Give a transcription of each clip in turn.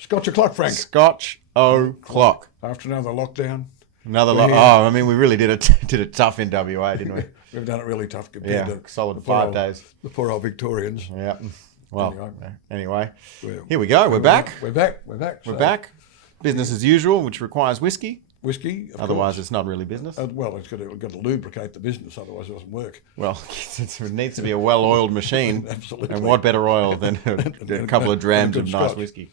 Scotch o'clock, Frank. Scotch o'clock. After another lockdown. Oh, I mean, we really did it tough in WA, didn't we? We've done it really tough compared to solid 5 days. The poor old Victorians. Yeah. Well, anyway, Well, here we go. We're back. We're back. We're back. Business as usual, which requires whiskey. Whiskey. Otherwise, it's not really business. Well, we've got to lubricate the business, otherwise it doesn't work. Well, it needs to be a well-oiled machine. Absolutely. And what better oil than a couple of drams of nice whiskey?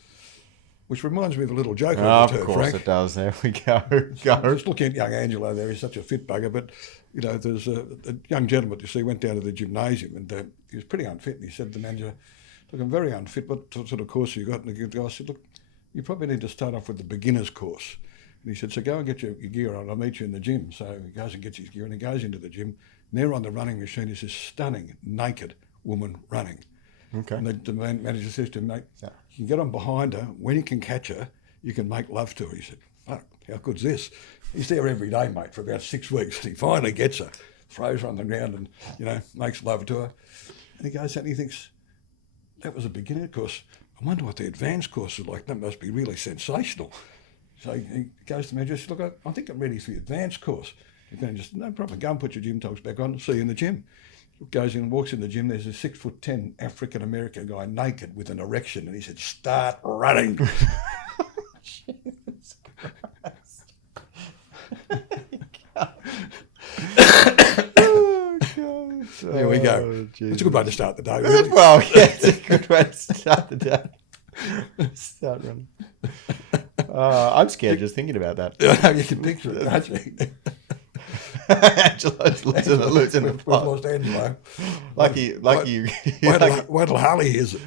Which reminds me of a little joke. Of course Frank. It does. There we go. Just looking at young Angelo there, he's such a fit bugger. But, there's a young gentleman, went down to the gymnasium and he was pretty unfit. And he said to the manager, look, I'm very unfit. What sort of course have you got? And the guy said, look, you probably need to start off with the beginner's course. And he said, so go and get your gear on. I'll meet you in the gym. So he goes and gets his gear and he goes into the gym. And there on the running machine is this stunning, naked woman running. Okay. And the manager says to him, mate, you can get on behind her. When you can catch her, you can make love to her. He said, fuck, how good's this? He's there every day, mate, for about 6 weeks. And he finally gets her, throws her on the ground and, makes love to her. And he goes out and he thinks, that was a beginner course. I wonder what the advanced course is like. That must be really sensational. So he goes to the manager and says, look, I think I'm ready for the advanced course. He's going just, no problem, go and put your gym togs back on, see you in the gym. Goes in and walks in the gym, there's a 6'10" African-American guy naked with an erection, and he said, start running. Jesus Christ. Oh, God. There we go. It's a good way to start the day, really. Well, yeah, it's a good way to start the day. Start running. I'm scared just thinking about that. You can picture it, can't you? Angelo's losing the plot. We've lost Angelo. Lucky. Wait till Harley hears it.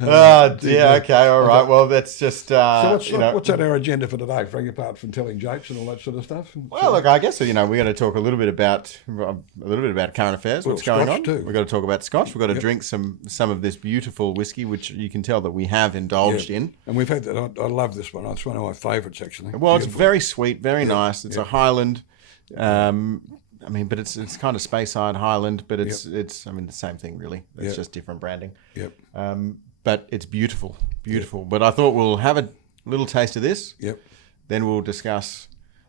Yeah, okay, all right. Well, that's just... so what's on our agenda for today, Frank, apart from telling jokes and all that sort of stuff? Well, look, I guess, we got to talk a little bit about current affairs, what's going on. Too. We've got to talk about Scotch. We've got to drink some of this beautiful whiskey, which you can tell that we have indulged in. And we've had that. I love this one. It's one of my favourites, actually. Well, beautiful. It's very sweet, very nice. It's a Highland. But it's kind of Speyside Highland, but it's the same thing, really. It's just different branding. Yep. But it's beautiful. Yep. But I thought we'll have a little taste of this. Yep. Then we'll discuss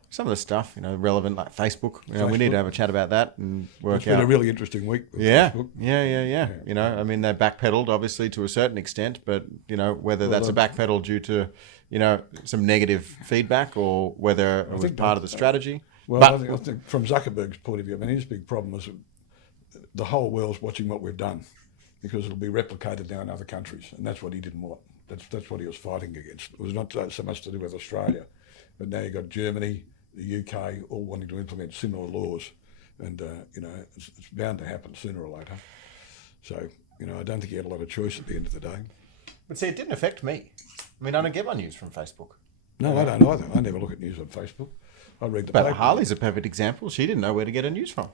some of the stuff, relevant, like Facebook. We need to have a chat about that and work out. It's been a really interesting week with Facebook. Yeah. They backpedaled, obviously, to a certain extent, but, whether that's a backpedal due to, some negative feedback or whether it was part of the strategy. Well, I think from Zuckerberg's point of view, his big problem was the whole world's watching what we've done because it'll be replicated now in other countries, and that's what he didn't want. That's what he was fighting against. It was not so much to do with Australia, but now you've got Germany, the UK, all wanting to implement similar laws, and it's bound to happen sooner or later. So, I don't think he had a lot of choice at the end of the day. But see, it didn't affect me. I don't get my news from Facebook. No, I don't either. I never look at news on Facebook. I read the paper. But Harley's a perfect example. She didn't know where to get her news from.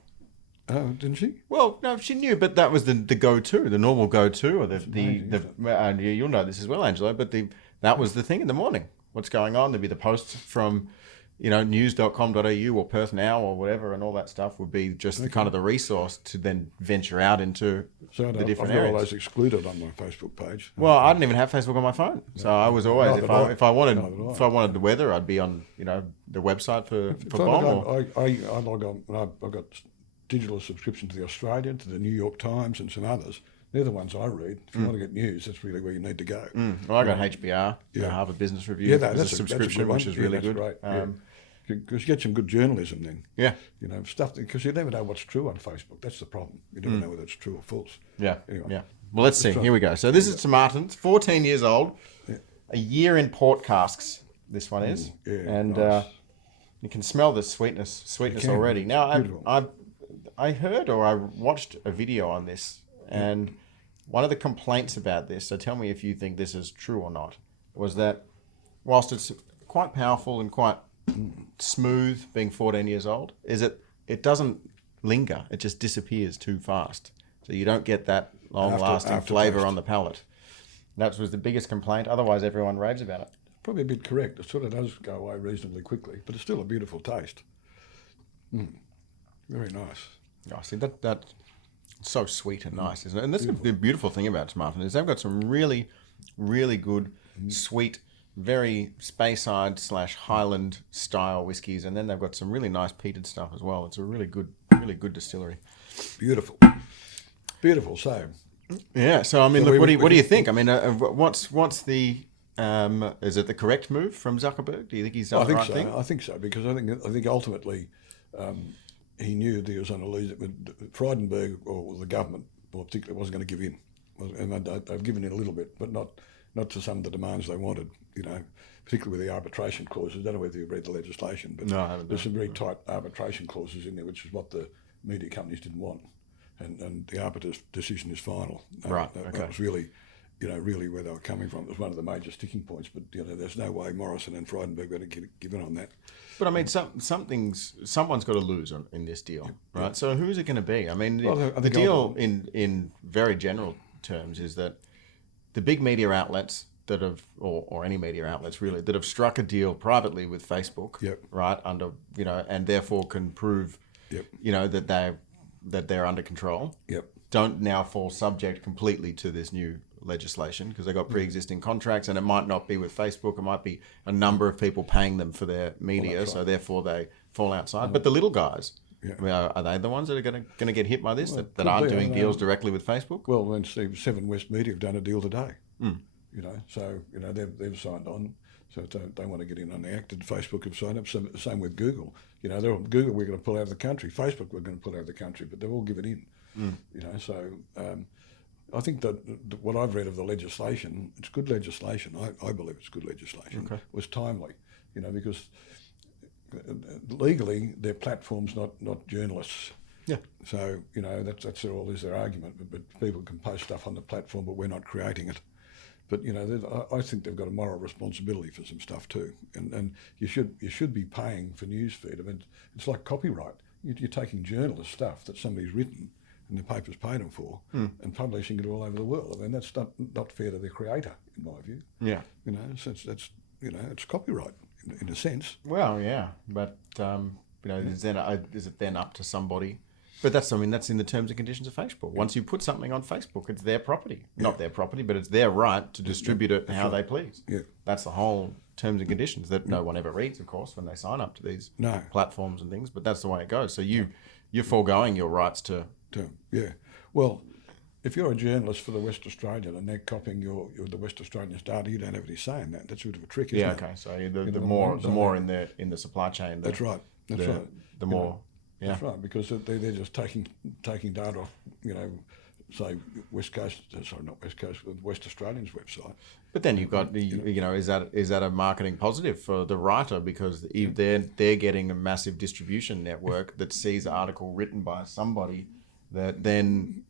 Oh, didn't she? Well, no, she knew, but that was the go-to, the normal go-to, or you'll know this as well, Angelo, but that was the thing in the morning. What's going on? There'd be the posts from, news.com.au or Perth Now or whatever, and all that stuff would be just kind of the resource to then venture out into the different areas. I've got all those excluded on my Facebook page. Well, I didn't even have Facebook on my phone, so I was always if I wanted the weather, I'd be on the website for BOM. I log on. I've got digital subscription to the Australian, to the New York Times, and some others. They're the ones I read. If you want to get news, that's really where you need to go. Well, I got HBR, Harvard Business Review. That's a subscription, which is really good. Right. Because you get some good journalism then. Yeah. Stuff, because you never know what's true on Facebook. That's the problem. You never know whether it's true or false. Yeah. Anyway. Yeah. Well, let's see. Here we go. So this is Tomatin. It's 14 years old. Yeah. A year in port casks, this one is. And nice. You can smell the sweetness already. Now, I heard or I watched a video on this, and one of the complaints about this, so tell me if you think this is true or not, was that whilst it's quite powerful and quite smooth being 14 years old, is it doesn't linger. It just disappears too fast. So you don't get that long-lasting flavour on the palate. That was the biggest complaint. Otherwise, everyone raves about it. Probably a bit correct. It sort of does go away reasonably quickly, but it's still a beautiful taste. Very nice. I see that so sweet and nice, isn't it? And that's the beautiful thing about Tomatin is they've got some really, really good, sweet, very Speyside / Highland style whiskies, and then they've got some really nice peated stuff as well. It's a really good distillery. Beautiful. So yeah. So I mean, look, what do you think? I mean, what's the is it the correct move from Zuckerberg? Do you think he's done the right thing? I think so, because I think ultimately he knew that he was on a lose. Frydenberg or the government, or particularly, wasn't going to give in, and they've given in a little bit, but not to some of the demands they wanted. Particularly with the arbitration clauses. I don't know whether you've read the legislation, but there's some very tight arbitration clauses in there, which is what the media companies didn't want. And the arbiter's decision is final. Right. That was really, really where they were coming from. It was one of the major sticking points. But there's no way Morrison and Frydenberg were going to give in on that. But I mean, someone's got to lose in this deal, right? Yeah. So who's it going to be? I mean, the deal in very general terms is that the big media outlets that have, or any media outlets really, that have struck a deal privately with Facebook, right, under and therefore can prove, that they're under control, don't now fall subject completely to this new legislation because they've got pre-existing contracts, and it might not be with Facebook, it might be a number of people paying them for their media, so therefore they fall outside. But the little guys, are they the ones that are going to get hit by this, that aren't doing deals directly with Facebook? Well, then Seven West Media have done a deal today. So they've signed on. So they want to get in on the act, and Facebook have signed up. Same with Google. Google we're going to pull out of the country. Facebook we're going to pull out of the country, but they've all given in. So I think that what I've read of the legislation, it's good legislation. I believe it's good legislation. Okay. It was timely, because legally they're platforms, not journalists. Yeah. So that's all is their argument. But people can post stuff on the platform, but we're not creating it. But I think they've got a moral responsibility for some stuff too, and you should be paying for newsfeed. I mean, it's like copyright. You're taking journalist stuff that somebody's written and the paper's paid them for, and publishing it all over the world. I mean, that's not fair to the creator, in my view. Yeah. So that's it's copyright in a sense. Well, yeah, but is it then up to somebody? But that's in the terms and conditions of Facebook. Once you put something on Facebook, it's their property. Not their property, but it's their right to distribute it how they please. Yeah. That's the whole terms and conditions that no one ever reads, of course, when they sign up to these platforms and things. But that's the way it goes. So you're foregoing your rights to... Yeah. Well, if you're a journalist for the West Australian and they're copying the West Australian's data, you don't have any say in that. That's a bit of a trick, isn't it? Okay. So the more in the supply chain... That's right. The more... Yeah. That's right, because they're just taking data off, say West Australian's website. But then you've got, is that a marketing positive for the writer, because they're getting a massive distribution network that sees an article written by somebody that then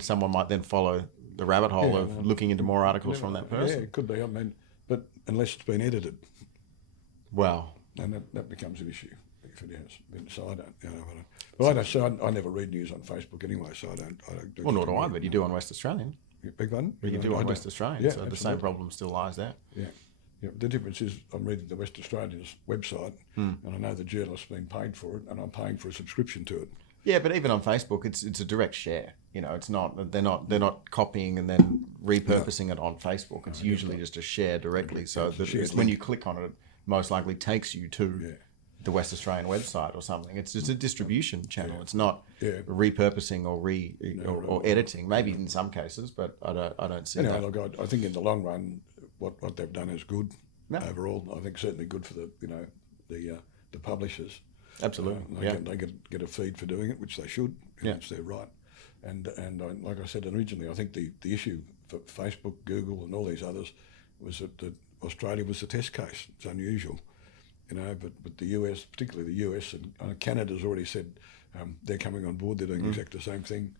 someone might then follow the rabbit hole of looking into more articles from that person. Yeah, it could be. I mean, but unless it's been edited, well, and that becomes an issue. If it has been, so I don't. I never read news on Facebook anyway, so I don't do. Well, nor do I, but you do on West Australian. Big one. But you do on West Australian, so the same problem still lies there. Yeah. The difference is I'm reading the West Australian's website, and I know the journalist's been paid for it, and I'm paying for a subscription to it. Yeah, but even on Facebook, it's a direct share. It's not they're not copying and then repurposing it on Facebook. It's usually just a share directly. So when you click on it, it most likely takes you to the West Australian website or something. It's just a distribution channel. It's not repurposing or editing. Maybe in some cases, but I don't see that. Look, I think in the long run, what they've done is good overall. I think certainly good for the publishers. Absolutely. They get a feed for doing it, which they should. It's their right. And like I said originally, I think the issue for Facebook, Google, and all these others was that Australia was the test case. It's unusual. But the US, particularly the US, and Canada's already said they're coming on board. They're doing exactly the same thing.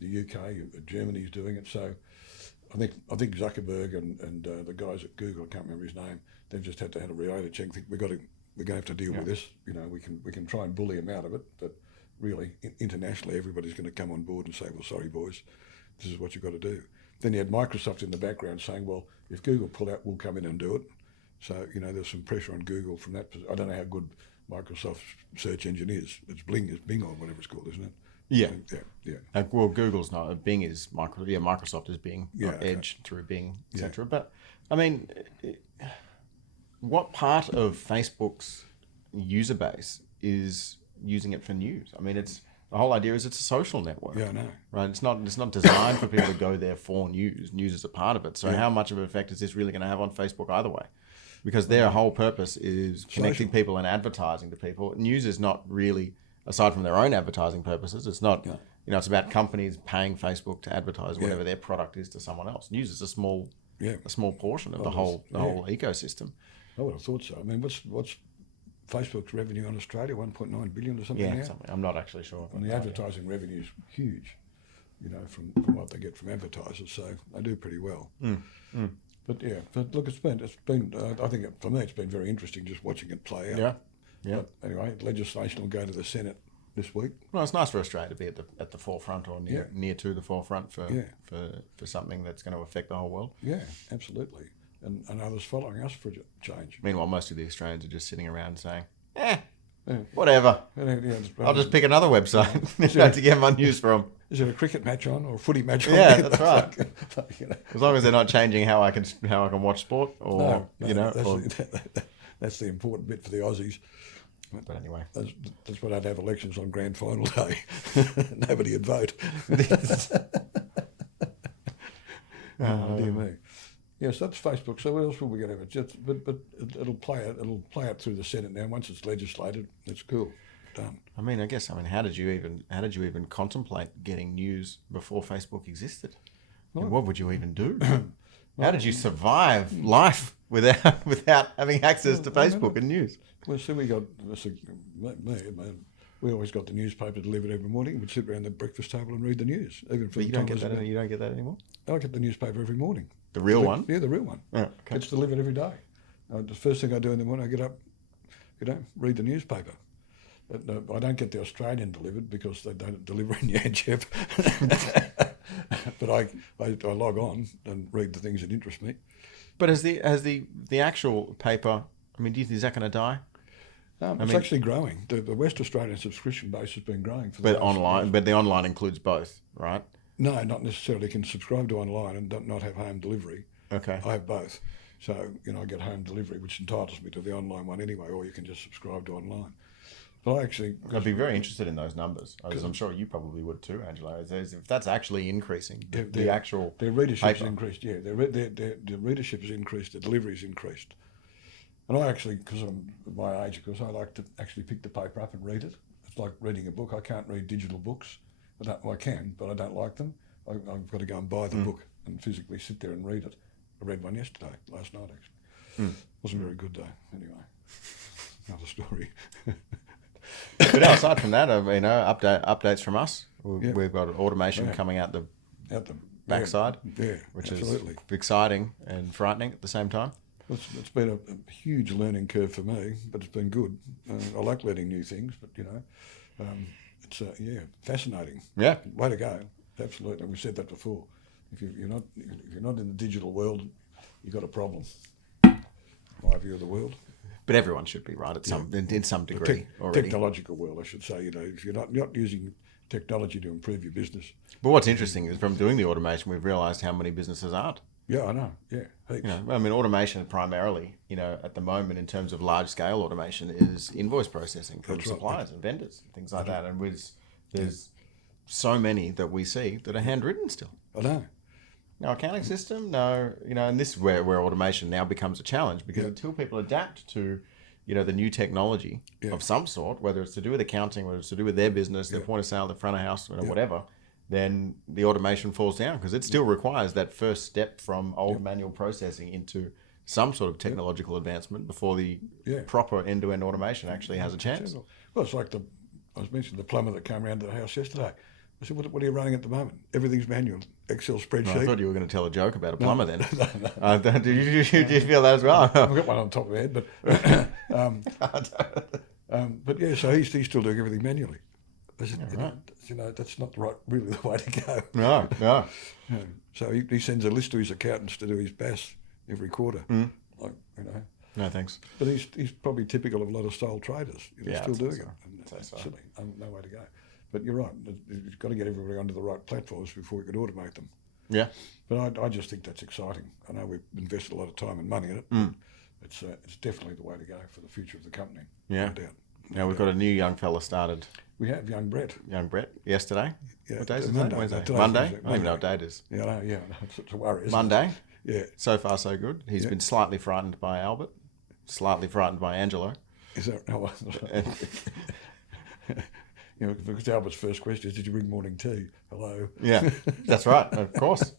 The UK, Germany's doing it. So I think Zuckerberg and the guys at Google, I can't remember his name, they've just had to have a reality check. Think we're going to have to deal with this. We can try and bully them out of it, but really internationally everybody's going to come on board and say, well, sorry boys, this is what you've got to do. Then you had Microsoft in the background saying, well, if Google pull out, we'll come in and do it. So, there's some pressure on Google from that. I don't know how good Microsoft's search engine is. It's Bing or whatever it's called, isn't it? Yeah. Yeah. Well, Google's not. Bing is Microsoft is Bing, not Edge through Bing, etc. But I mean, what part of Facebook's user base is using it for news? I mean, it's the whole idea is it's a social network. Yeah, I know. Right? It's not designed for people to go there for news. News is a part of it. So how much of an effect is this really going to have on Facebook either way? Because their whole purpose is connecting people and advertising to people. News is not really, aside from their own advertising purposes, it's not. It's about companies paying Facebook to advertise whatever their product is to someone else. News is a small portion of the whole ecosystem. I would have thought so. I mean, what's Facebook's revenue on Australia? 1.9 billion or something now? Something. I'm not actually sure. And the advertising revenue is huge, from what they get from advertisers. So they do pretty well. But look, it's been. I think for me, it's been very interesting just watching it play out. Yeah. But anyway, legislation will go to the Senate this week. Well, it's nice for Australia to be at the forefront or near to the forefront for something that's going to affect the whole world. Yeah, absolutely. And others following us for a change. Meanwhile, most of the Australians are just sitting around saying, whatever. I'll just pick another website to get my news from. Is there a cricket match on or a footy match on? Yeah, that's right. As long as they're not changing how I can watch sport that's the important bit for the Aussies. But anyway, that's why I'd have elections on grand final day. Nobody would vote. Dear me. Yes, that's Facebook. So what else will we get of it? But it'll play out. It'll play out through the Senate now. Once it's legislated, it's cool. Done. I guess how did you even contemplate getting news before Facebook existed? And what would you even do? How did you survive life without having access to Facebook and news? Well, so we always got the newspaper delivered every morning. We'd sit around the breakfast table and read the news. Even for you don't get that. You don't get that anymore. I get the newspaper every morning. The real one? Yeah, the real one. Oh, okay. It's delivered every day. The first thing I do in the morning, I get up, read the newspaper. But I don't get the Australian delivered because they don't deliver in Yanchep. But I log on and read the things that interest me. But has the actual paper? I mean, do you think is that going to die? It's actually growing. The West Australian subscription base has been growing for the But online, but the online includes both, right? No, not necessarily. You can subscribe to online and not have home delivery. Okay. I have both. So, I get home delivery, which entitles me to the online one anyway, or you can just subscribe to online. But I'd be very interested in those numbers, as I'm sure you probably would too, Angelo. If that's actually increasing, their readership has increased. Yeah, their readership has increased. Their delivery has increased. And I actually, because I'm my age, because I like to actually pick the paper up and read it. It's like reading a book. I can't read digital books. I can, but I don't like them. I've got to go and buy the book and physically sit there and read it. I read one last night actually. Wasn't very good though. Anyway, another story. But aside from that, updates from us. We've got automation coming out the backside, which absolutely is exciting and frightening at the same time. It's been a huge learning curve for me, but it's been good. I like learning new things, but it's fascinating. Yeah, way to go. Absolutely, we've said that before. If you're not in the digital world, you've got a problem. My view of the world. But everyone should be, right, in some degree already. Technological world, I should say. If you're not using technology to improve your business. But what's interesting is from doing the automation, we've realised how many businesses aren't. Yeah, I know. Yeah, heaps. Automation primarily, at the moment in terms of large scale automation is invoice processing from suppliers and vendors, things like that. And there's so many that we see that are handwritten still. I know. No accounting system, and this is where automation now becomes a challenge because until people adapt to, the new technology of some sort, whether it's to do with accounting, whether it's to do with their business, their point of sale, the front of house, whatever, then the automation falls down because it still requires that first step from old manual processing into some sort of technological advancement before the proper end-to-end automation actually has a chance. Well, it's like I was mentioning the plumber that came around to the house yesterday. I said, what are you running at the moment? Everything's manual, Excel spreadsheet. No, I thought you were going to tell a joke about a plumber then. No. Do you feel that as well? I've got one on top of my head, but so he's still doing everything manually. I said, that's not really the way to go. No. So he sends a list to his accountants to do his BAS every quarter. No, thanks. But he's probably typical of a lot of sole traders. Still doing it. And so. Silly. No way to go. But you're right. You've got to get everybody onto the right platforms before we could automate them. Yeah. But I just think that's exciting. I know we've invested a lot of time and money in it. But it's definitely the way to go for the future of the company. Yeah. No doubt. Now we've got a new young fella started. We have young Brett. Yesterday. Yeah, What day is it? Monday. Wednesday. No, Monday? Wednesday. I don't even know what day it is. Yeah, it's a worry. Isn't Monday. It? Yeah. So far, so good. He's been slightly frightened by Albert, slightly frightened by Angelo. Is that no? Because Albert's first question is, "Did you bring morning tea?" Hello. Yeah, that's right. Of course,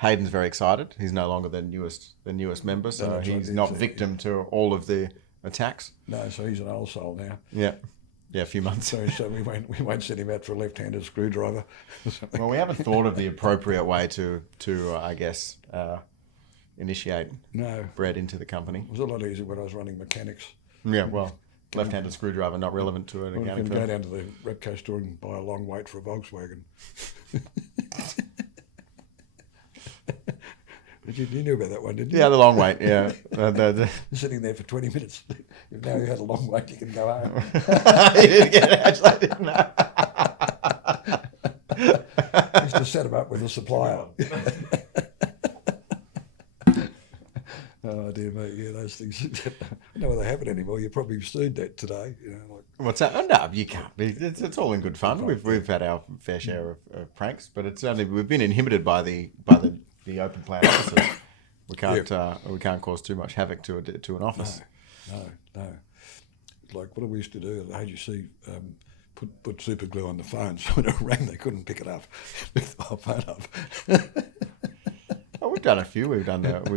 Hayden's very excited. He's no longer the newest member, so he's not victim to all of the attacks. No, so he's an old soul now. Yeah, a few months. So we won't send him out for a left-handed screwdriver. Well, we haven't thought of the appropriate way to I guess initiate Brett into the company. It was a lot easier when I was running mechanics. Yeah, well, left-handed screwdriver not relevant to an accounting firm. firm. Go down to the Repco store and buy a long wait for a Volkswagen. But you knew about that one, didn't you? Yeah, the long wait. Yeah, sitting there for 20 minutes. If now you had a long wait, you can go home. You didn't get it. Actually, I didn't know. Used to set him up with a supplier. Oh dear me, yeah, those things. I don't know whether they happen anymore. You probably sued that today. What's that? Oh, no, you can't. It's all in good fun. We've had our fair share of pranks, but it's only we've been inhibited by the open plan offices. We can't cause too much havoc to an office. No. Like what we used to do at AGC, put super glue on the phone, so when it rang they couldn't pick it up. Lift the phone up. Oh, we've done a few. We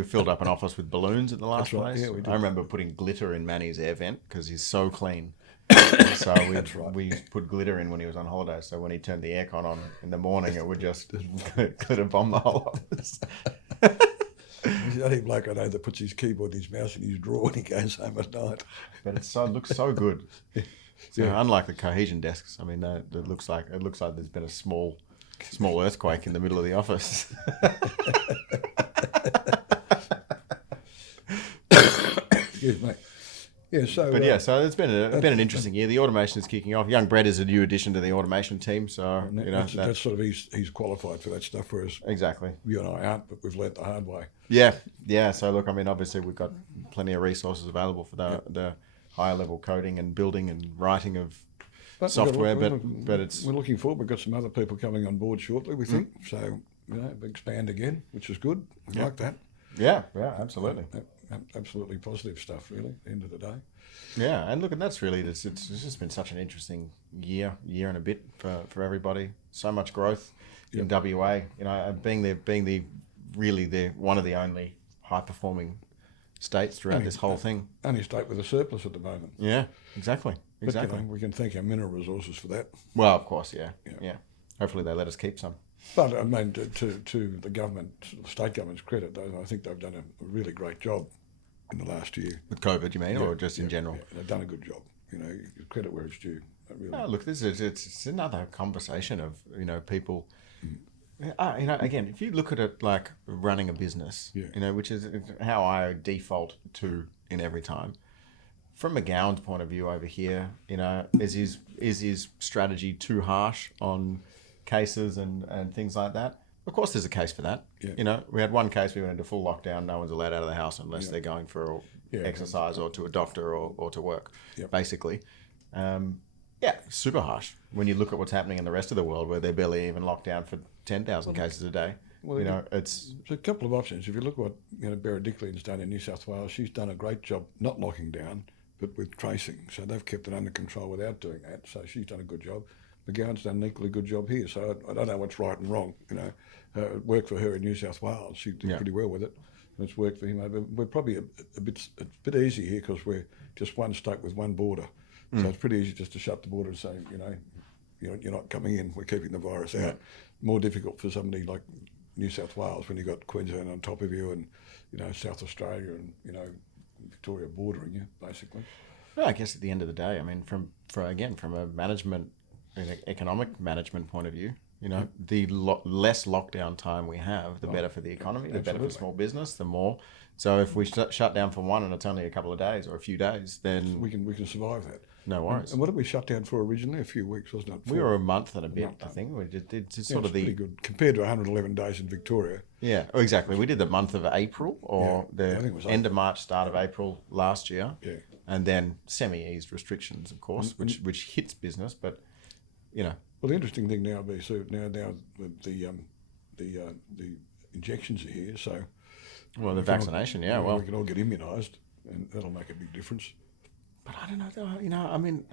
filled up an office with balloons at the last place. Yeah, we did. I remember putting glitter in Manny's air vent because he's so clean. So we put glitter in when he was on holiday. So when he turned the aircon on in the morning, it would just glitter bomb the whole office. He's the only bloke I know that puts his keyboard and his mouse in his drawer when he goes home at night. But it looks so good. So unlike the cohesion desks, I mean, it looks like there's been a small earthquake in the middle of the office. Excuse me. Yeah, so it's been an interesting year. The automation is kicking off. Young Brett is a new addition to the automation team, so that's sort of he's qualified for that stuff, whereas exactly you and I aren't, but we've learnt the hard way. Yeah. So look, I mean, obviously we've got plenty of resources available for the higher level coding and building and writing of software, but it's we're looking forward. We've got some other people coming on board shortly, we think. So expand again, which is good. I like that. Yeah, absolutely. Absolutely positive stuff, really, at the end of the day. Yeah, and look, and that's really, it's just been such an interesting year and a bit for everybody. So much growth in WA. Being one of the only high-performing states throughout this whole thing. Only state with a surplus at the moment. Yeah, exactly. But, we can thank our mineral resources for that. Well, of course, yeah. Hopefully they let us keep some. But I mean, to the government, the state government's credit, though, I think they've done a really great job in the last year. With COVID, you mean, or just in general? Yeah, they've done a good job. Credit where it's due. Really. Look, it's another conversation of people. Again, if you look at it like running a business, which is how I default to in every time. From McGowan's point of view over here, is his strategy too harsh on cases and things like that? Of course there's a case for that. Yeah. We had one case, we went into full lockdown, no one's allowed out of the house unless they're going for exercise or to a doctor or to work, basically. Super harsh when you look at what's happening in the rest of the world where they're barely even locked down for 10,000 cases a day. Well, it's a couple of options. If you look at what Berra Dicklin's done in New South Wales, she's done a great job not locking down, but with tracing. So they've kept it under control without doing that. So she's done a good job. McGowan's done an equally good job here. So I don't know what's right and wrong. It worked for her in New South Wales. She did pretty well with it. And it's worked for him. We're probably a bit easy here because we're just one state with one border. So it's pretty easy just to shut the border and say, you're not coming in. We're keeping the virus out. More difficult for somebody like New South Wales when you've got Queensland on top of you and, South Australia and, Victoria bordering you, basically. Well, I guess at the end of the day, I mean, from a management, an economic management point of view, You know, the less lockdown time we have, the better for the economy, the better for small business, the more. So if we shut down for one and it's only a couple of days or a few days, then we can survive that. No worries. And what did we shut down for originally? A few weeks, wasn't it? We were a month and a bit, I think. We did sort of pretty good compared to 111 days in Victoria. Yeah, exactly. We did the month of April or the end of March, start of April last year. Yeah. And then semi-eased restrictions, of course, which hits business, but, you know. Well, the interesting thing now be now the injections are here, so. Well, the vaccination, we can all get immunised, and that'll make a big difference. But I don't know, though, you know, I mean,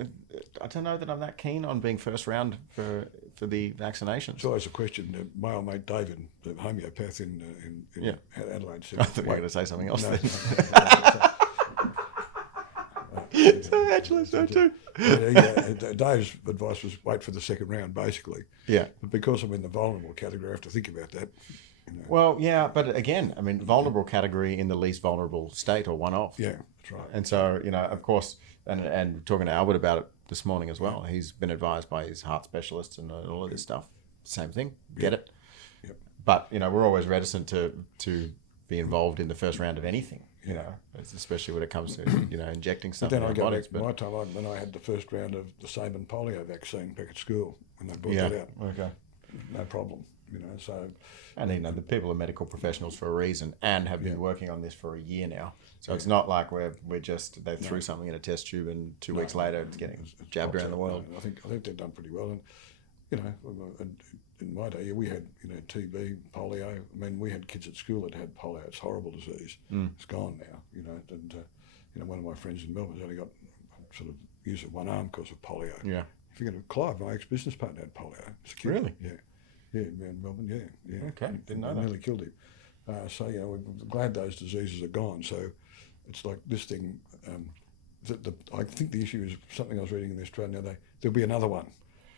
I don't know that I'm that keen on being first round for the vaccinations. It's always a question. My old mate David, the homeopath in Adelaide, said. I thought you were going to say something else then. So actually, so too. Dave's advice was wait for the second round, basically. Yeah. But because I'm in the vulnerable category, I have to think about that. You know. Well, yeah, but again, I mean, vulnerable category in the least vulnerable state or one-off. Yeah, that's right. And so, you know, of course, and talking to Albert about it this morning as well, he's been advised by his heart specialists and all of this stuff. Same thing, get it. Yep. But, you know, we're always reticent to be involved in the first round of anything, you know, especially when it comes to, you know, injecting stuff in our bodies. But my time, when I had the first round of the Saban polio vaccine back at school, when they brought that out. Okay. No problem, you know, so... And, you know, the people are medical professionals for a reason and have been working on this for a year now. So it's not like they threw something in a test tube and 2 weeks later it's getting jabbed around the world. I think they've done pretty well. And, you know, in my day, we had, you know, TB, polio. I mean, we had kids at school that had polio. It's a horrible disease. It's gone now, you know. And, you know, one of my friends in Melbourne's only got sort of use of one arm because of polio. Yeah. If you get Clive, my ex-business partner had polio. Really? Yeah. Yeah, in Melbourne, yeah. Okay, didn't know that. Nearly killed him. So, you know, we're glad those diseases are gone. So it's like this thing, I think the issue is something I was reading in the Australian the other day. There'll be another one.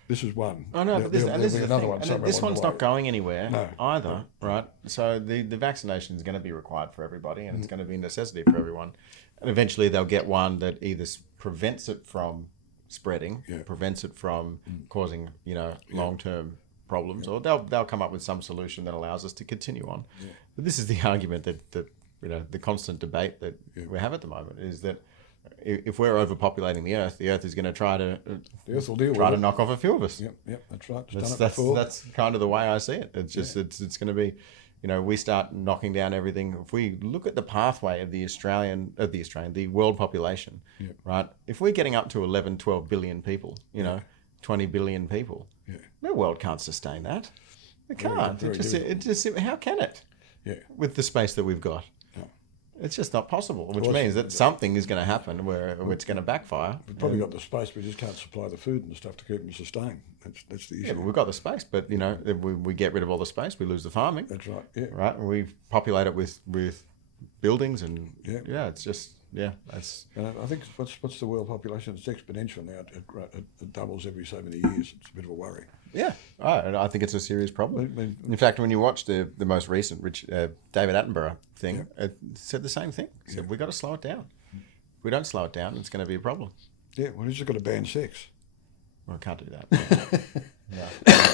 This is one. Oh, no, but this is another one. And this one's not going anywhere either, No. right? So the vaccination is going to be required for everybody and it's going to be a necessity for everyone. And eventually they'll get one that either prevents it from spreading, prevents it from causing, you know, long-term problems, or they'll come up with some solution that allows us to continue on. Yeah. But this is the argument that you know, the constant debate that we have at the moment is that if we're overpopulating the Earth is going to try to knock off a few of us. Yep, that's right. That's kind of the way I see it. It's just it's going to be, you know, we start knocking down everything. If we look at the pathway of the world population, right? If we're getting up to 11, 12 billion people, you know, 20 billion people. Yeah. The world can't sustain that. It can't. It just how can it? Yeah. With the space that we've got. No. It's just not possible, which means that something is going to happen where it's going to backfire. We've probably got the space, we just can't supply the food and the stuff to keep them sustained. That's the issue. Yeah, but we've got the space, but, you know, if we get rid of all the space, we lose the farming. That's right, yeah. Right? And we populate it with buildings and, it's just... Yeah, that's. And I think what's the world population? It's exponential now. It doubles every so many years. It's a bit of a worry. Yeah, and I think it's a serious problem. In fact, when you watch the most recent David Attenborough thing, it said the same thing. It said we've got to slow it down. If we don't slow it down, it's going to be a problem. Yeah, well, he's just got to ban sex. Well, I can't do that. No.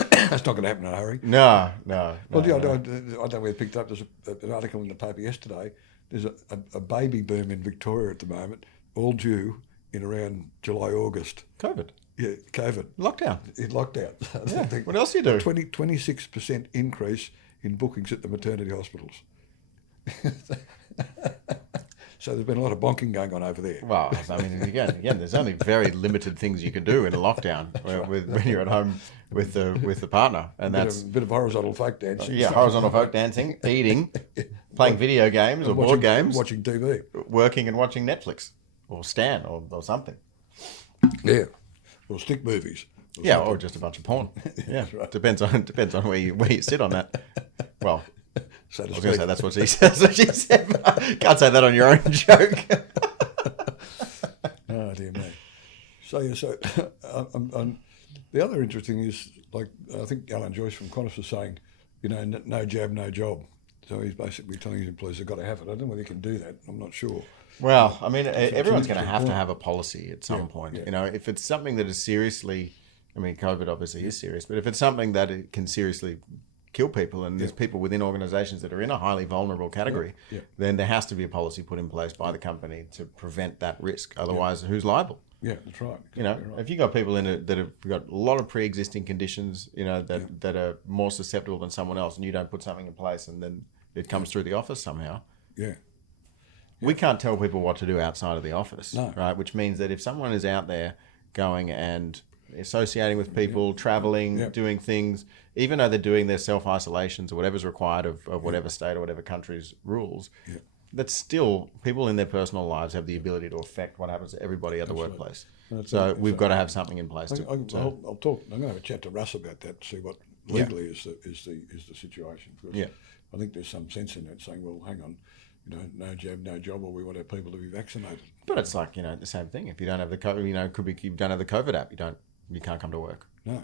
That's not going to happen in a hurry. No. Well, I don't know where it picked up. There's an article in the paper yesterday. There's a baby boom in Victoria at the moment, all due in around July, August. COVID. Yeah, COVID. Lockdown. Lockdown. Yeah. What else do you do? 26% increase in bookings at the maternity hospitals. So there's been a lot of bonking going on over there. Well, I mean, again, there's only very limited things you can do in a lockdown when you're at home with the partner, and that's a bit of horizontal folk dancing. Yeah, horizontal folk dancing, eating, playing video games or board games, watching TV, working and watching Netflix or Stan or something. Yeah, or stick movies. Or just a bunch of porn. Yeah, right. Depends on where you sit on that. Well. So I was going to say that's what she said. Can't say that on your own joke. Oh dear me. So the other interesting is, like, I think Alan Joyce from Qantas was saying, you know, no jab, no job. So he's basically telling his employees they've got to have it. I don't know whether he can do that. I'm not sure. Well, I mean, everyone's going to have a policy at some point. Yeah. You know, if it's something that is seriously I mean, COVID obviously is serious, but if it's something that it can seriously kill people, and there's people within organisations that are in a highly vulnerable category, then there has to be a policy put in place by the company to prevent that risk. Otherwise, who's liable? Yeah, that's right. Exactly, if you got people in it that have got a lot of pre-existing conditions, that are more susceptible than someone else, and you don't put something in place, and then it comes through the office somehow. Yeah. We can't tell people what to do outside of the office, right? Which means that if someone is out there going and associating with people, traveling, doing things, even though they're doing their self-isolations or whatever's required of whatever state or whatever country's rules, that's still, people in their personal lives have the ability to affect what happens to everybody at the workplace. So we've got to have something in place. I'll talk. I'm going to have a chat to Russ about that to see what legally is the situation. Because I think there's some sense in that, saying, well, hang on, no jab, no job, or we want our people to be vaccinated. But it's like, the same thing. If you don't have the COVID, could be you don't have the COVID app, you can't come to work. No.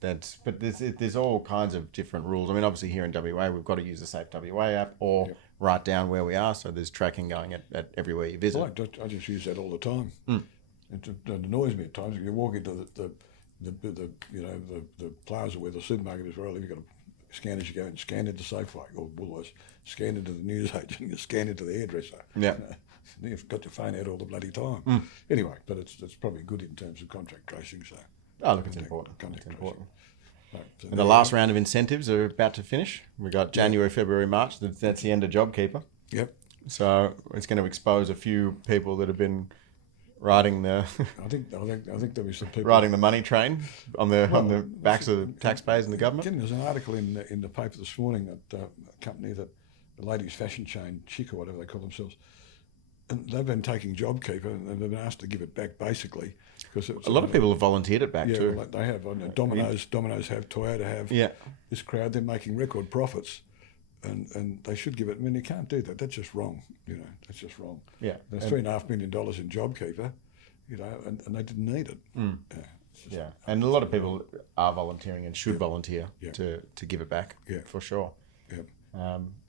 But there's all kinds of different rules. I mean, obviously here in WA, we've got to use the Safe WA app or write down where we are. So there's tracking going at everywhere you visit. Well, I just use that all the time. It annoys me at times. If you walk into the plaza where the supermarket is, where I live, you've got to scan as you go and scan into Safeway or Woolworths, scan into the newsagent, you scan into the hairdresser. Yeah. You've got your phone out all the bloody time. Anyway, but it's probably good in terms of contact tracing. So. Oh, look, it's important. It's important. Right, so and the last round of incentives are about to finish. We got January, February, March. That's the end of JobKeeper. Yep. So it's going to expose a few people that have been riding the. I think there'll be some people riding the money train on the backs of the taxpayers and the government. There's an article in the paper this morning that a company that the ladies' fashion chain, Chic or whatever they call themselves. And they've been taking JobKeeper and they've been asked to give it back basically because a lot of people have volunteered it back too. Well, they have. Domino's have, Toyota have. Yeah. This crowd, they're making record profits, and they should give it. I mean, you can't do that. That's just wrong. That's just wrong. Yeah. There's $3.5 million in JobKeeper, and they didn't need it. And a lot of people are volunteering and should volunteer to give it back. Yeah. For sure. Yeah.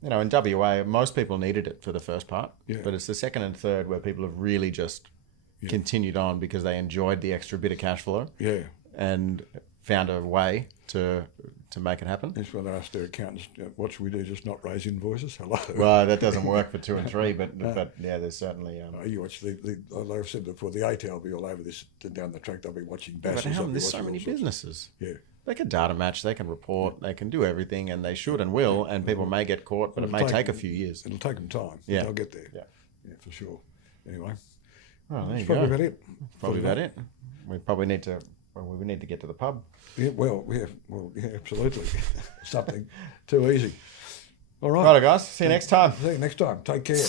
In WA, most people needed it for the first part, but it's the second and third where people have really just continued on because they enjoyed the extra bit of cash flow and found a way to make it happen. That's why they asked their accountants, what should we do, just not raise invoices? Hello. Well, that doesn't work for 2 and 3, but there's certainly... you watch like I've said before, the ATL will be all over this down the track. They'll be watching basses. But there's so many businesses. Yeah. They can data match, they can report, they can do everything, and they should and will, and people may get caught, but it may take a few years. It'll take them time. Yeah. They'll get there. Yeah, for sure. Anyway. Well, that's probably about it. Probably about it. We probably need to get to the pub. Yeah, absolutely. Something too easy. All right. Righto, guys. See you next time. See you next time. Take care.